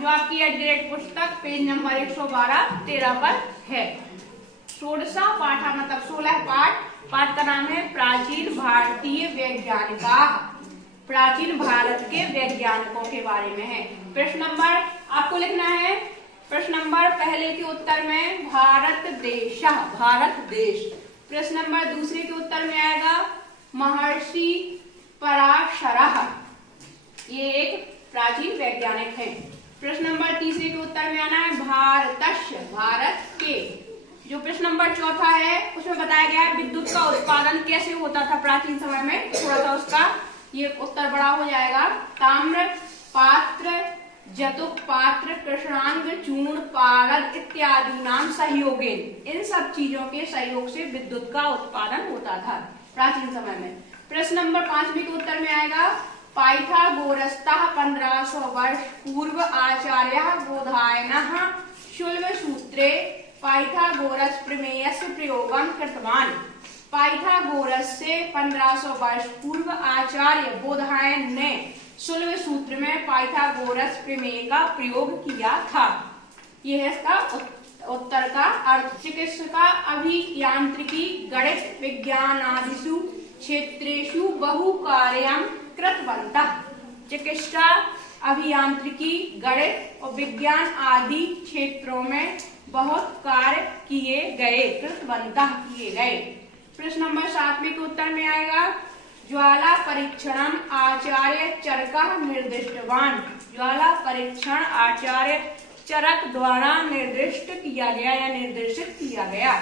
जो आपकी eight grade पुस्तक पेज नंबर 112-13 पर है। षोडशा पाठा मतलब 16 पाठ का नाम है प्राचीन भारतीय वैज्ञानिका। प्राचीन भारत के वैज्ञानिकों के बारे में है। प्रश्न नंबर आपको लिखना है। प्रश्न नंबर पहले के उत्तर में भारत देश, भारत देश। प्रश्न नंबर दूसरे के उत्तर में आएगा महर्षि पराशरः, ये एक प्राचीन वैज्ञानिक है। प्रश्न नंबर तीसरे के उत्तर में आना है भारतस्य, भारत के। जो प्रश्न नंबर चौथा है उसमें बताया गया है विद्युत का उत्पादन कैसे होता था प्राचीन समय में, थोड़ा सा उसका ये उत्तर बड़ा हो जाएगा। ताम्र पात्र, जतुक पात्र, कृष्णांग, चूर्ण, पारद इत्यादि नाम सहयोगे, इन सब चीजों के सहयोग से विद्युत का उत्पादन होता था प्राचीन समय में। प्रश्न नंबर पांचवें के उत्तर में आएगा पाइथागोरसतः 1500 वर्ष पूर्व आचार्य बोधायनः शुल्ब सूत्रे पाइथागोरस प्रमेयस्य प्रयोगं कृतवान्। पाइथागोरस से 1500 वर्ष पूर्व आचार्य बोधायन ने शुल्ब सूत्र में पाइथागोरस प्रमेय का प्रयोग किया था। यह है इसका उत्तर का अर्थ। चिकित्सा अभियांत्रिकी गणित विज्ञान आदिषु क्षेत्रेषु बहु कार्यं कृतवन्तः। चिकित्सा अभियांत्रिकी गणित और विज्ञान आदि क्षेत्रों में बहुत कार्य किए गए, कृतवन्तः किए गए। प्रश्न नंबर 7वें के उत्तर में आएगा ज्वाला परीक्षणम आचार्य चरकः निर्दिष्टवान्। ज्वाला परीक्षण आचार्य चरक द्वारा निर्दिष्ट किया गया या निर्देशित किया गया।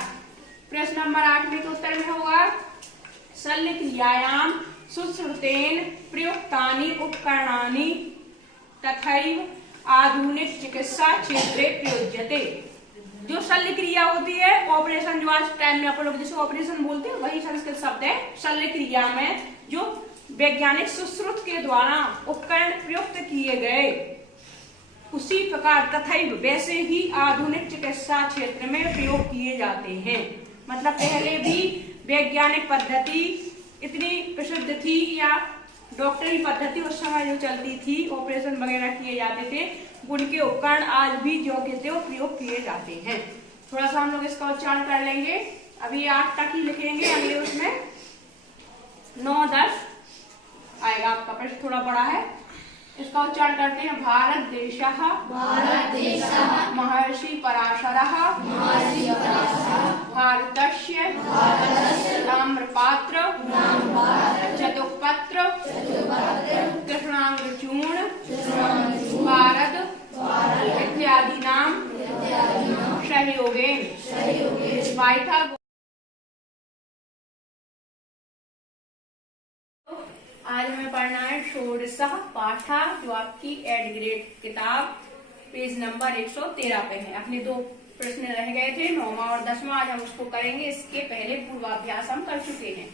प्रश्न नंबर 8वें के उत्तर में होगा शल्य क्रियायां सुश्रुतेन प्रयुक्तानि उपकरणानि तथैव आधुनिक चिकित्सा क्षेत्रे प्रयुज्यते। जो शल्य क्रिया होती है ऑपरेशन, जो आज टाइम में आप लोग जिसे ऑपरेशन बोलते हैं वही संस्कृत शब्द है। शल्य क्रिया में जो वैज्ञानिक सुश्रुत के द्वारा उपकरण प्रयुक्त किए गए उसी प्रकार तथैव वैसे ही आधुनिक चिकित्सा क्षेत्र में प्रयोग किए जाते हैं। मतलब पहले भी वैज्ञानिक पद्धति इतनी प्रसिद्ध थी या डॉक्टरी पद्धति उस समय जो चलती थी, ऑपरेशन वगैरह किए जाते थे, उनके उपकरण आज भी जो के त्यों प्रयोग किए जाते हैं। थोड़ा सा हम लोग इसका उच्चारण कर लेंगे। अभी 8 तक ही लिखेंगे, अगले उसमें 9-10 आएगा। आपका प्रश्न थोड़ा बड़ा है, इसका उच्चारण करते हैं। भारत देशः, भारत देशः महर्षि पराशरः, महर्षि पराशरः भारतस्य, भारतस्य ताम्रपात्र, ताम्रपात्र जतुपत्र, जतुपत्र कृष्णांगचूर्ण, कृष्णांगचूर्ण पारद, पारद इत्यादि नाम सहयोगेन, सहयोगेन पाइथागोरस। आज हमें पढ़ना है षोडशा पाठा, जो आपकी एट ग्रेड किताब पेज नंबर 113 पे है। अपने 2 प्रश्न रह गए थे, 9वां और 10वां, आज हम उसको करेंगे। इसके पहले पूर्वाभ्यास हम कर चुके हैं।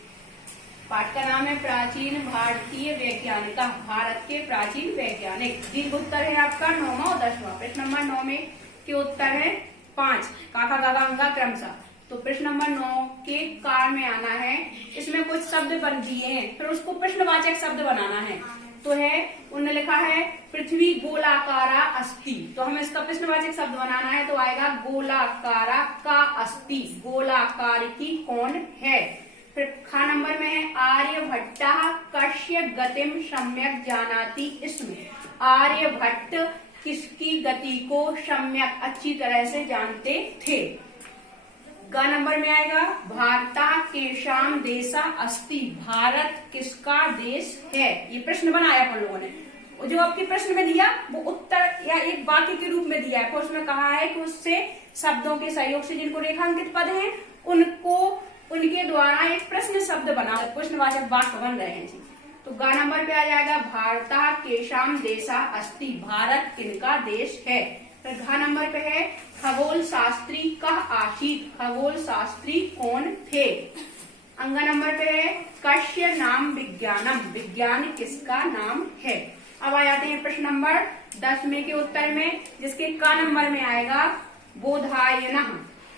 पाठ का नाम है प्राचीन भारतीय वैज्ञानिका, भारत के प्राचीन वैज्ञानिक। दीर्घ उत्तर है आपका 9वां और 10वां। प्रश्न नंबर 9 में के उत्तर है 5 काका गागा अंगा क्रमशः। तो प्रश्न नंबर 9 के कार में आना है। इसमें कुछ शब्द बन दिए हैं, फिर उसको प्रश्नवाचक शब्द बनाना है। तो है उन्होंने लिखा है पृथ्वी गोलाकारा अस्ति, तो हमें इसका प्रश्नवाचक शब्द बनाना है। तो आएगा गोलाकारा का अस्ति, गोलाकार की कौन है। फिर खा नंबर में है आर्यभट्टः कस्य गतिम सम्यक जानाति। इसमें आर्यभट्ट किसकी गति को सम्यक अच्छी तरह से जानते थे। ग नंबर में आएगा भारतः केषां देशः अस्ति, भारत किसका देश है। ये प्रश्न बनाया अपन लोगों ने, जो आपके प्रश्न में दिया वो उत्तर या एक वाक्य के रूप में दिया है। फिर उसमें कहा है कि उससे शब्दों के सहयोग से जिनको रेखांकित पद हैं उनको उनके द्वारा एक प्रश्न शब्द बना, प्रश्नवाचक वाक्य बन रहे हैं जी। तो ग नंबर पे आ जाएगा भारतः केषां देशः अस्ति, भारत किनका देश है। फिर घ नंबर पे है खगोल शास्त्री कः आसीत्, खगोल शास्त्री कौन थे। अंग नंबर पे है कस्य नाम विज्ञानम, विज्ञान किसका नाम है। अब आ जाते हैं प्रश्न नंबर 10 में के उत्तर में, जिसके क नंबर में आएगा बोधायनः।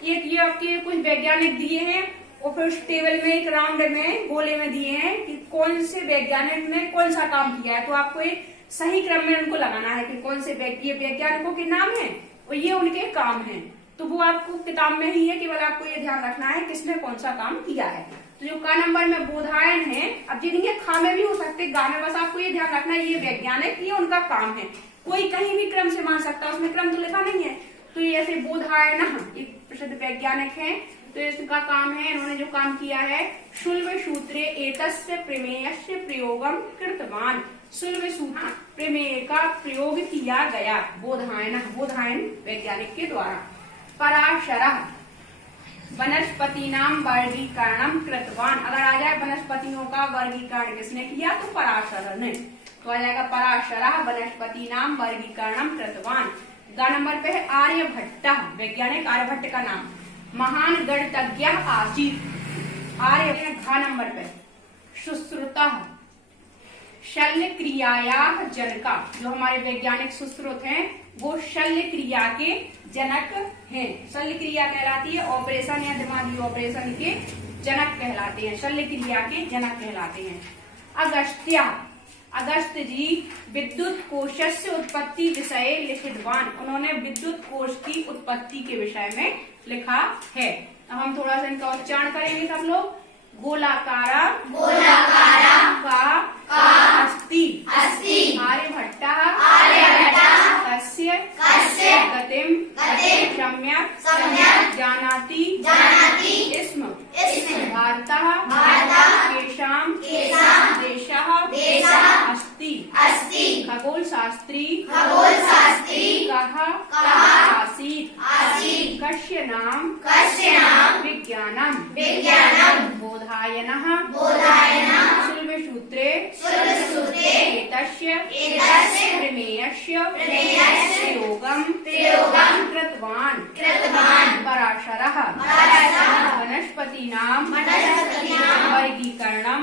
एक ये आपके कुछ वैज्ञानिक दिए हैं और फिर उस टेबल में एक राउंड में गोले में दिए हैं कि कौन से वैज्ञानिक ने कौन सा काम किया है। तो आपको एक सही क्रम में उनको लगाना है कि कौन से ये वैज्ञानिकों के नाम है और ये उनके काम है। तो वो आपको किताब में ही है, केवल आपको ये ध्यान रखना है किसने कौन सा काम किया है। तो जो का नंबर में बोधायन है, अब जिनके खा में भी हो सकते, गा में, बस आपको ये ध्यान रखना है ये वैज्ञानिक, ये उनका काम है। कोई कहीं भी क्रम से मान सकता है, उसमें क्रम तो लिखा नहीं है। तो ये ऐसे बोधायन एक प्रसिद्ध वैज्ञानिक है, तो इसका काम है, इन्होंने जो काम किया है, शुल्ब सूत्रे एतस्य प्रमेयस्य प्रयोगम कृतवान। शुल्ब सूत्र प्रमेय का प्रयोग किया गया बोधायन वैज्ञानिक के द्वारा। पराशरः वनस्पतीनां वर्गीकरणम कृतवान। अगर आ जाए वनस्पतियों का वर्गीकरण किसने किया, तो पराशर ने। तो आ जाएगा पराशरः वनस्पतीनां वर्गीकरणम कृतवान। ग नंबर पे है आर्यभट्ट, वैज्ञानिक आर्यभट्ट का नाम। महान गणितज्ञ आसीत्। आर्य घ नंबर पे सुश्रुतः शल्य क्रियायाः जनका। जो हमारे वैज्ञानिक सुश्रुत हैं वो शल्य क्रिया के जनक हैं। शल्य क्रिया कहलाती है ऑपरेशन या दिमागी ऑपरेशन के जनक कहलाते हैं, शल्य क्रिया के जनक कहलाते हैं। अगस्त्य, अगस्त्य जी विद्युत कोशस्य उत्पत्ति विषय लिखितवान। उन्होंने विद्युत कोश की उत्पत्ति के विषय में लिखा है। अब हम थोड़ा सा इनका उच्चारण करेंगे सब लोग। गोलाकारा का अस्ति आर्यभट्टः कस्य गतिम सम्यक् जानाति स्म भारतः केषां देशः अस्ति खगोल शास्त्री कः आसीत् कस्य नाम विज्ञानम् बोधायनः शुल्बसूत्रे एतस्य प्रमेयस्य प्रयोगं कृतवान। पराशरः वनस्पतीनां वर्गीकरणं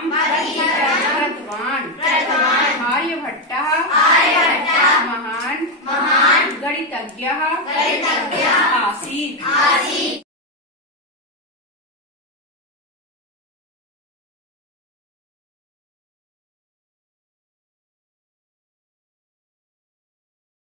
कृतवान। आर्यभट्टः महान गणितज्ञः आसीत्।